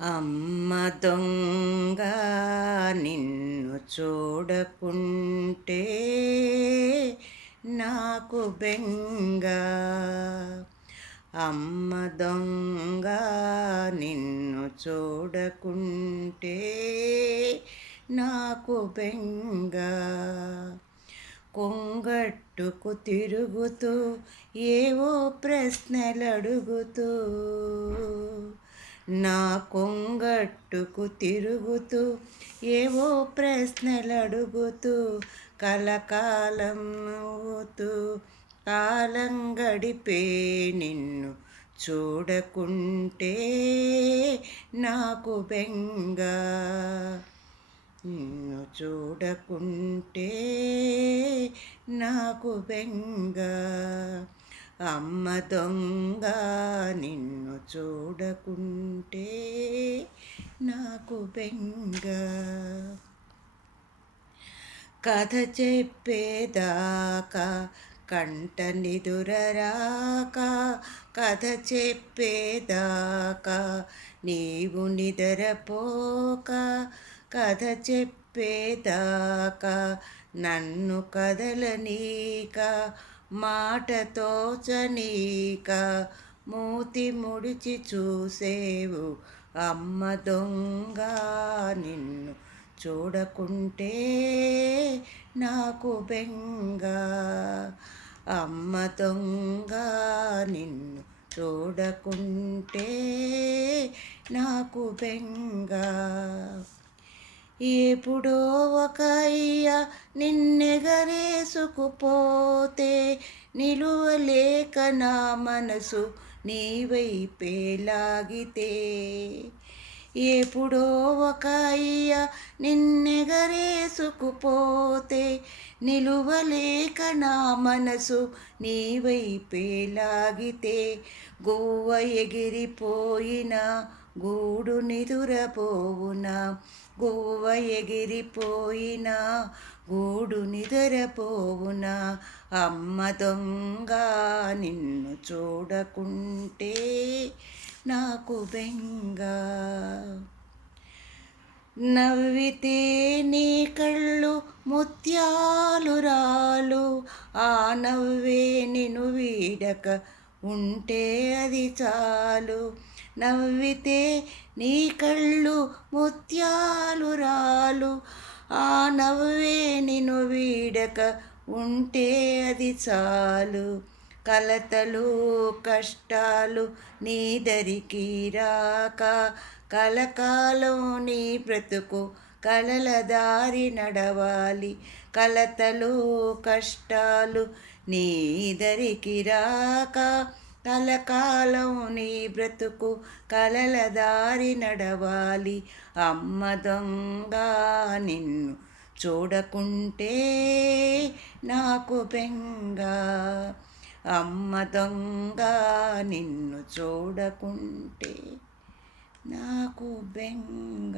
అమ్మ దొంగ నిన్ను చూడకుంటే నాకు బెంగ. అమ్మ దొంగ నిన్ను చూడకుంటే నాకు బెంగ. కొంగట్టుకు తిరుగుతూ ఏవో ప్రశ్నలడుగుతూ, నా కొంగట్టుకు తిరుగుతూ ఏవో ప్రశ్నలడుగుతూ, కలకాలం నవ్వుతూ కాలం గడిపే నిన్ను చూడకుంటే నాకు బెంగ. నిన్ను చూడకుంటే నాకు బెంగ. అమ్మ దొంగ నిన్ను చూడకుంటే నాకు బెంగ. కథ చెప్పేదాకా కంట నిదురరాక, కథ చెప్పేదాకా నీవు నిద్రపోక, కథ చెప్పేదాకా నన్ను కదలనీక, మాట తోచనీక మూతి ముడిచి చూసేవు అమ్మ దొంగ. నిన్ను చూడకుంటే నాకు బెంగ. అమ్మ దొంగ నిన్ను చూడకుంటే నాకు బెంగ. ఎప్పుడో ఒక అయ్య నిన్నెగరేసుకుపోతే నిలువలేక నా మనసు నీ వైపే లాగితే, ఎప్పుడో ఒక అయ్య నిన్నెగరేసుకుపోతే నిలువలేక నా మనసు నీ వైపే లాగితే, గువ్వ ఎగిరిపోయినా గూడు నిదురపోవునా, గువ్వ ఎగిరిపోయినా గూడు నిద్రపోవునా. అమ్మ దొంగ నిన్ను చూడకుంటే నాకు బెంగ. నవ్వితే నీ కళ్ళు ముత్యాలు రాలు, ఆ నవ్వే నిన్ను వీడక ఉంటే అది చాలు. నవ్వితే నీ కళ్ళు ముత్యాలు రాలు, ఆ నవ్వే నిన్ను వీడక ఉంటే అది చాలు. కలతలు కష్టాలు నీ దరికి రాక, కలకాలం నీ బ్రతుకు కలల దారి నడవాలి. కలతలు కష్టాలు నీ దరికి రాక, కలకాలం నీ బ్రతుకు కలల దారి నడవాలి. అమ్మ దొంగ నిన్ను చూడకుంటే నాకు బెంగ. అమ్మ దొంగ నిన్ను చూడకుంటే నాకు బెంగ.